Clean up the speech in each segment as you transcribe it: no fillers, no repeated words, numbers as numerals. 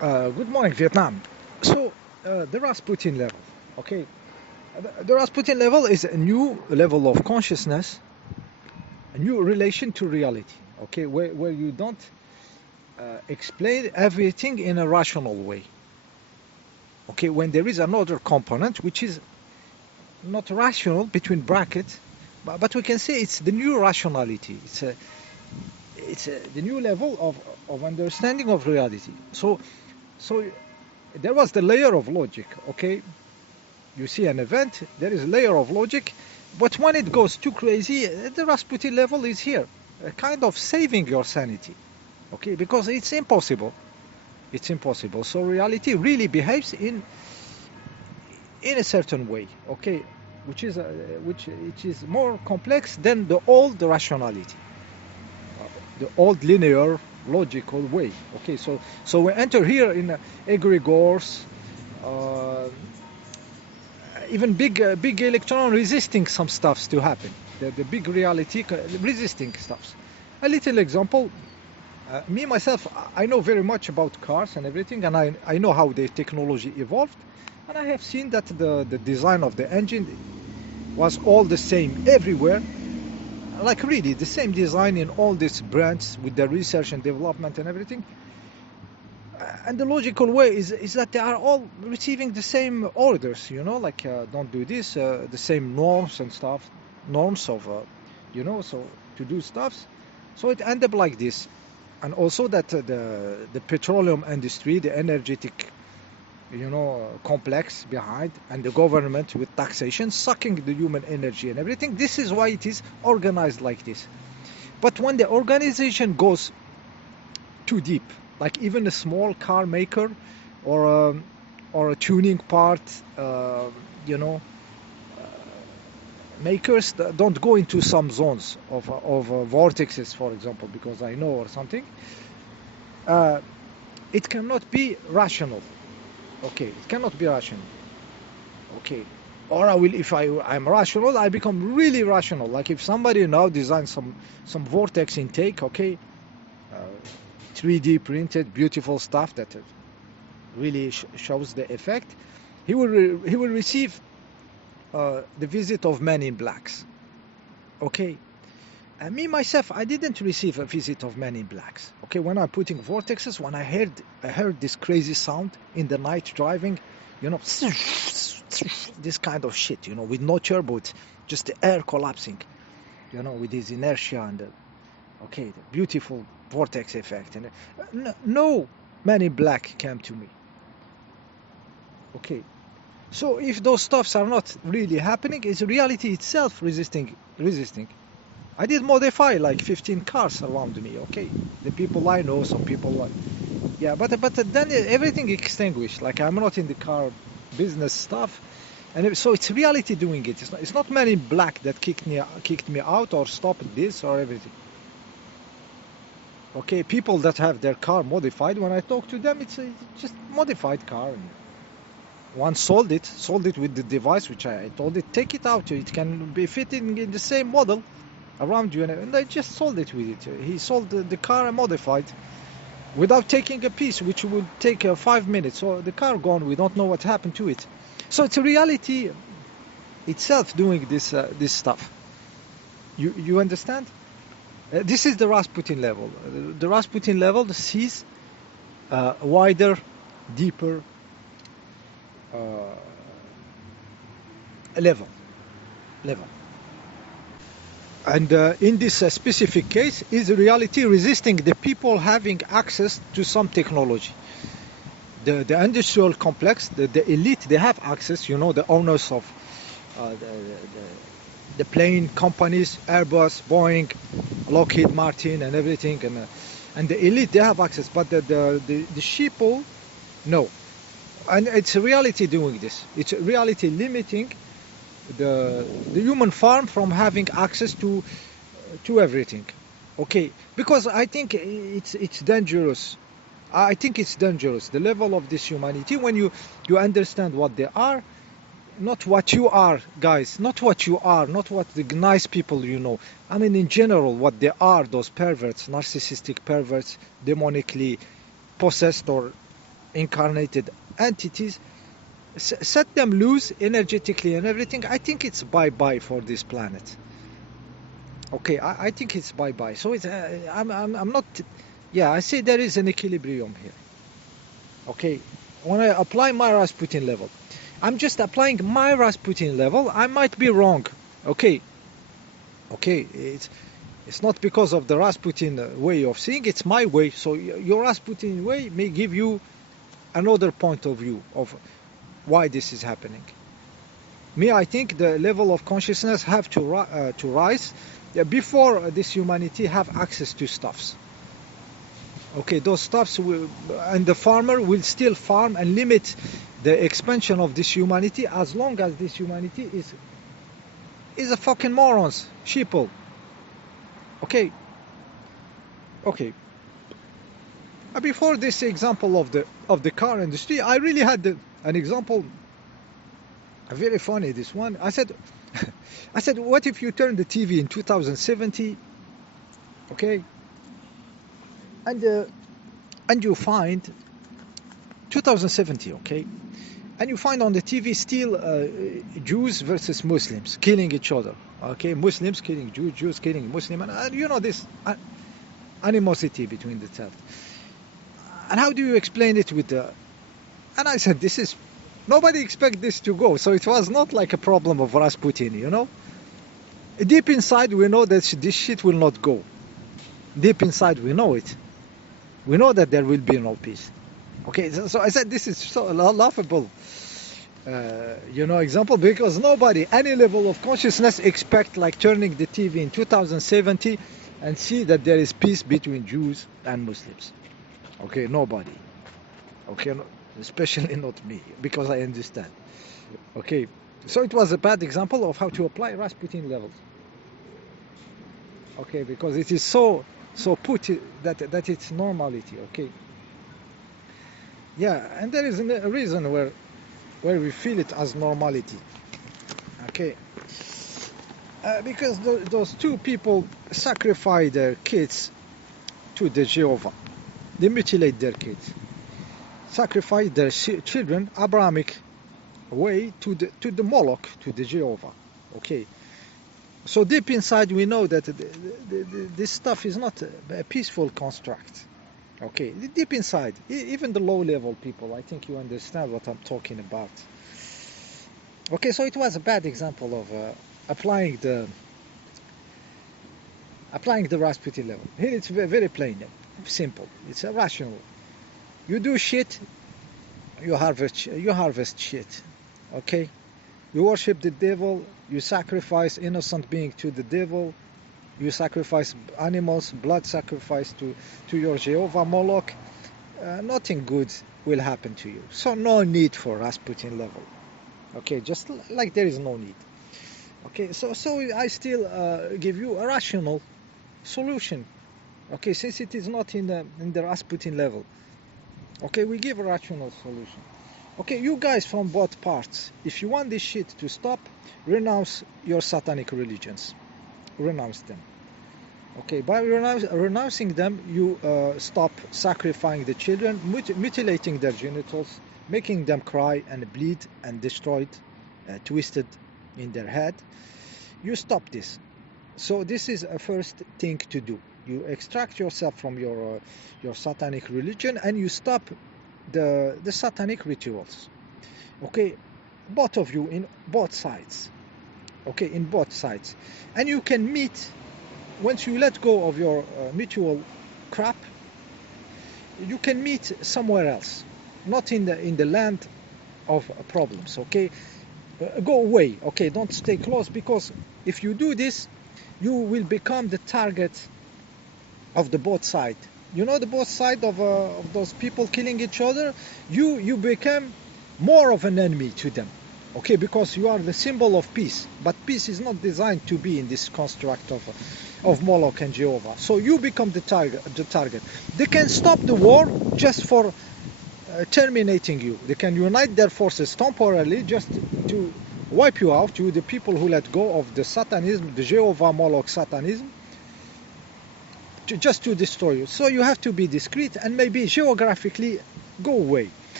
Good morning, Vietnam. So, the Rasputin level, okay? The Rasputin level is a new level of consciousness, a new relation to reality, okay? Where you don't explain everything in a rational way, okay? When there is another component which is not rational between brackets, but we can say it's the new rationality. It's the new level of understanding of reality. So there was the layer of logic, okay? You see an event, there is a layer of logic, but when it goes too crazy, the Rasputin level is here, kind of saving your sanity, okay? Because it's impossible. It's impossible. So reality really behaves in a certain way, okay, which is more complex than the old rationality, the old linear logical way. Okay, so we enter here in egregores. Uh, Even big electron resisting some stuffs to happen. The big reality resisting stuffs. A little example. Me myself, I know very much about cars and everything, and I know how the technology evolved, and I have seen that the design of the engine was all the same everywhere, like really the same design in all these brands with the research and development and everything. And the logical way is that they are all receiving the same orders, like don't do this, the same norms and stuff, norms of, so to do stuffs. So it ended up like this. And also that the petroleum industry, the energetic, complex behind, and the government with taxation sucking the human energy and everything. This is why it is organized like this. But when the organization goes too deep, like even a small car maker or a tuning part, you know, makers don't go into some zones of vortexes, for example, because I know, or something. It cannot be rational. Okay, it cannot be rational. Okay, or I will, if I'm rational, I become really rational. Like if somebody now designs some vortex intake, okay, 3D printed, beautiful stuff that really shows the effect, he will receive the visit of men in blacks. Okay, and me myself, I didn't receive a visit of men in blacks. Okay, when I'm putting vortexes, when I heard this crazy sound in the night driving, this kind of shit, with no turbo, just the air collapsing, with this inertia and the beautiful vortex effect. And no man in black came to me. Okay, so if those stuffs are not really happening, it's reality itself resisting. I did modify like 15 cars around me. Okay, the people I know, some people, yeah, but then everything extinguished. Like I'm not in the car business stuff, and so it's reality doing it. It's not men in black that kicked me out or stopped this or everything. Okay, people that have their car modified, when I talk to them, it's just modified car. One sold it with the device, which I told it, take it out. It can be fitting in the same model around you, and I just sold it with it. He sold the car modified without taking a piece, which would take 5 minutes. So the car gone. We don't know what happened to it. So it's a reality itself doing this stuff. You understand? This is the Rasputin level. The Rasputin level sees a wider, deeper level. And in this specific case, is reality resisting the people having access to some technology. The industrial complex, the elite, they have access. The owners of the plane companies, Airbus, Boeing, Lockheed Martin, and everything, and the elite, they have access, but the sheeple, no. And it's reality doing this. It's reality limiting the human farm from having access to everything. Okay, because I think it's dangerous. I think it's dangerous, the level of this humanity, when you understand what they are, not what you are, guys, not what you are, not what the nice people I mean in general, what they are, those perverts, narcissistic perverts, demonically possessed or incarnated entities, set them loose energetically and everything, I think it's bye-bye for this planet. Okay, I think it's bye-bye. So it's I'm not. Yeah, I say there is an equilibrium here. Okay, when I apply my Rasputin level, I'm just applying my Rasputin level. I might be wrong. Okay, okay, it's not because of the Rasputin way of seeing. It's my way. So your Rasputin way may give you another point of view of why this is happening. Me, I think the level of consciousness have to rise before this humanity have access to stuffs. Okay, those stuffs will, and the farmer will still farm and limit the expansion of this humanity as long as this humanity is a fucking morons, sheeple. Okay, okay. Before this example of the car industry, I really had an example. Very funny, this one. I said, what if you turn the TV in 2070, okay, and you find 2070, okay, and you find on the TV still Jews versus Muslims killing each other, okay, Muslims killing Jews, Jews killing Muslims, and you know this animosity between the two. And how do you explain it with the? And I said, this is. Nobody expect this to go, so it was not like a problem of Rasputin, you know. Deep inside, we know that this shit will not go. Deep inside, we know it. We know that there will be no peace. Okay, so I said this is so laughable, you know, example, because nobody, any level of consciousness, expect like turning the TV in 2070 and see that there is peace between Jews and Muslims. Okay, nobody. Okay, especially not me, because I understand. Okay, so it was a bad example of how to apply Rasputin levels. Okay, because it is so put that it's normality. Okay, yeah, and there is a reason where we feel it as normality. Okay, because those two people sacrifice their kids to the Jehovah. They mutilate their kids, sacrifice their children Abrahamic way to the Moloch, to the Jehovah. Okay, so deep inside we know that this stuff is not a peaceful construct. Okay, deep inside, even the low level people, I think you understand what I'm talking about. Okay, so it was a bad example of applying the Rasputin level. Here it's very plain, simple. It's rational. You do shit, you harvest shit. Okay, you worship the devil, you sacrifice innocent being to the devil, you sacrifice animals, blood sacrifice to your Jehovah Moloch. Nothing good will happen to you. So no need for Rasputin level. Okay, just like there is no need. Okay, so I still give you a rational solution. Okay, since it is not in the Rasputin level. Okay, we give a rational solution. Okay, you guys from both parts, if you want this shit to stop, renounce your satanic religions. Renounce them. Okay, by renouncing them, you stop sacrificing the children, mutilating their genitals, making them cry and bleed and destroyed, twisted in their head. You stop this. So this is a first thing to do. You extract yourself from your satanic religion and you stop the satanic rituals. Okay, both of you in both sides. Okay, in both sides, and you can meet once you let go of your mutual crap. You can meet somewhere else, not in the land of problems. Okay, go away. Okay, don't stay close, because if you do this, you will become the target of the both side. You know, the both side of those people killing each other. You become more of an enemy to them. Okay, because you are the symbol of peace, but peace is not designed to be in this construct of Moloch and Jehovah. So you become the target. They can stop the war just for terminating you. They can unite their forces temporarily just to wipe you out, you the people who let go of the Satanism, the Jehovah Moloch Satanism, just to destroy you. So you have to be discreet and maybe geographically go away.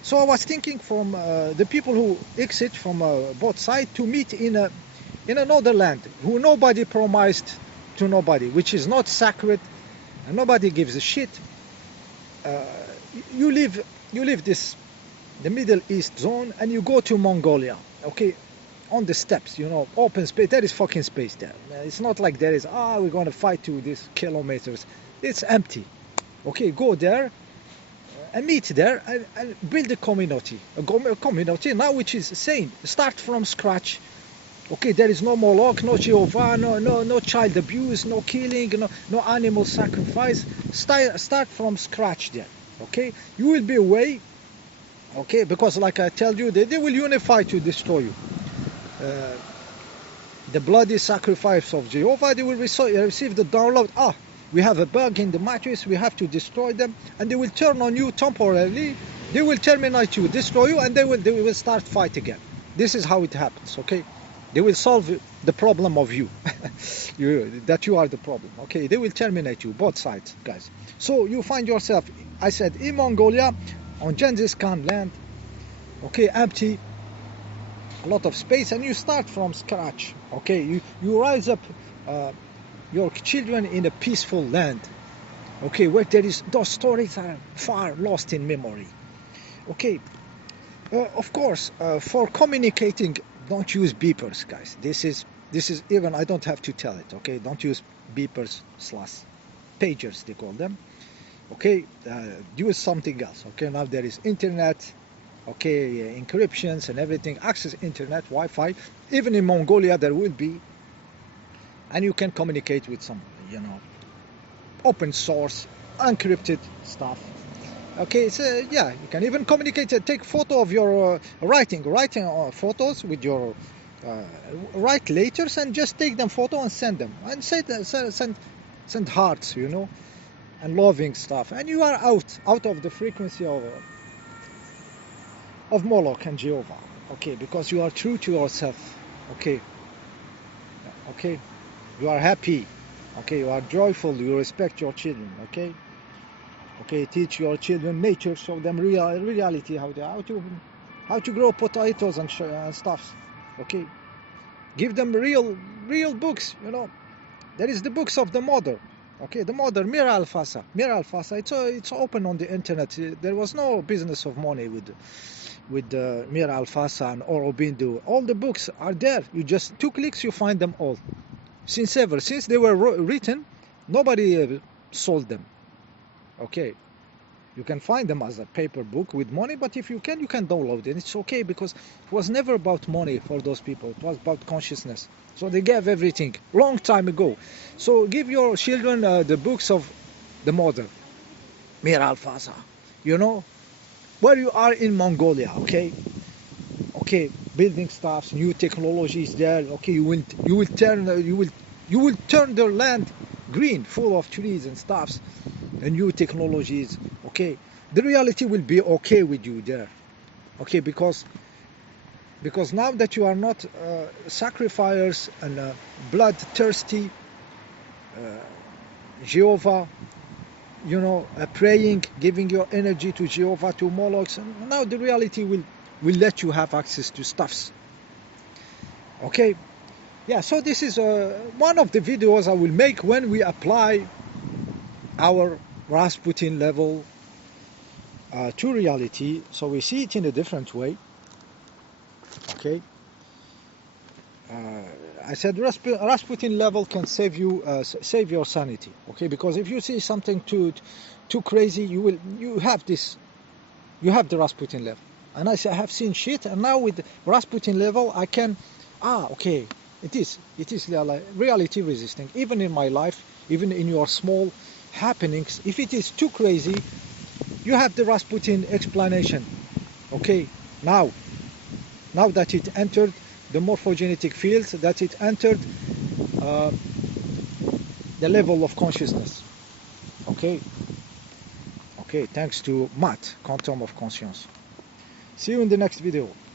So I was thinking from the people who exit from both sides to meet in another land who nobody promised to nobody, which is not sacred, and nobody gives a shit. Uh, you live this the Middle East zone, and you go to Mongolia, okay, on the steppes, you know, open space. There is fucking space there. It's not like there is, we're going to fight to these kilometers. It's empty. Okay, go there and meet there and build a community. A community now which is sane. Start from scratch. Okay, there is no Moloch, no Jehovah, no child abuse, no killing, no animal sacrifice. Start from scratch there. Okay, you will be away. Okay, because like I tell you, they will unify to destroy you. The bloody sacrifice of Jehovah, they will receive the download. We have a bug in the matrix, we have to destroy them, and they will turn on you temporarily. They will terminate you, destroy you, and they will start fight again. This is how it happens. Okay, they will solve the problem of you, that you are the problem. Okay, they will terminate you, both sides, guys. So you find yourself, I said, in Mongolia, on Genghis Khan land. Okay, empty, a lot of space, and you start from scratch. Okay, you rise up your children in a peaceful land. Okay, where there is, those stories are far lost in memory. Okay, of course, for communicating, don't use beepers, guys. This is even, I don't have to tell it. Okay, don't use beepers / pagers, they call them. Okay, use something else. Okay, now there is internet. Okay, encryptions and everything, access internet, Wi-Fi. Even in Mongolia there will be, and you can communicate with some, you know, open source encrypted stuff. Okay, so yeah, you can even communicate, take photo of your writing photos with your write letters, and just take them photo and send them, and send hearts, you know, and loving stuff, and you are out of the frequency of Moloch and Jehovah. Okay, because you are true to yourself. Okay, you are happy. Okay, you are joyful, you respect your children. Okay, teach your children nature, show them reality, how to grow potatoes and stuff. Okay, give them real books, you know. There is the books of the mother. Okay, the mother, Mir Al-Fasa, it's open on the internet. There was no business of money with Mir Al-Fasa and Aurobindo. All the books are there. You just 2 clicks, you find them all. Since they were written, nobody sold them. Okay, you can find them as a paper book with money, but if you can download it. It's okay, because it was never about money for those people. It was about consciousness. So they gave everything long time ago. So give your children the books of the mother, Mir Al-Fasa. You know, where you are in Mongolia. Okay, building stuffs, new technologies there. Okay, you will turn the land green, full of trees and stuffs, and new technologies. Okay, the reality will be okay with you there. Okay, because now that you are not sacrificers and bloodthirsty Jehovah, you know, praying, giving your energy to Jehovah, to Molochs, and now the reality will let you have access to stuffs. Okay, yeah, so this is one of the videos I will make when we apply our Rasputin level to reality, so we see it in a different way. Okay, I said Rasputin level can save you, save your sanity. Okay, because if you see something too crazy, you have the Rasputin level. And I have seen shit, and now with Rasputin level I can, okay, it is reality resisting. Even in my life, even in your small happenings, if it is too crazy, you have the Rasputin explanation. Okay, now that it entered the morphogenetic fields, that it entered the level of consciousness. Okay, thanks to math, quantum of conscience. See you in the next video.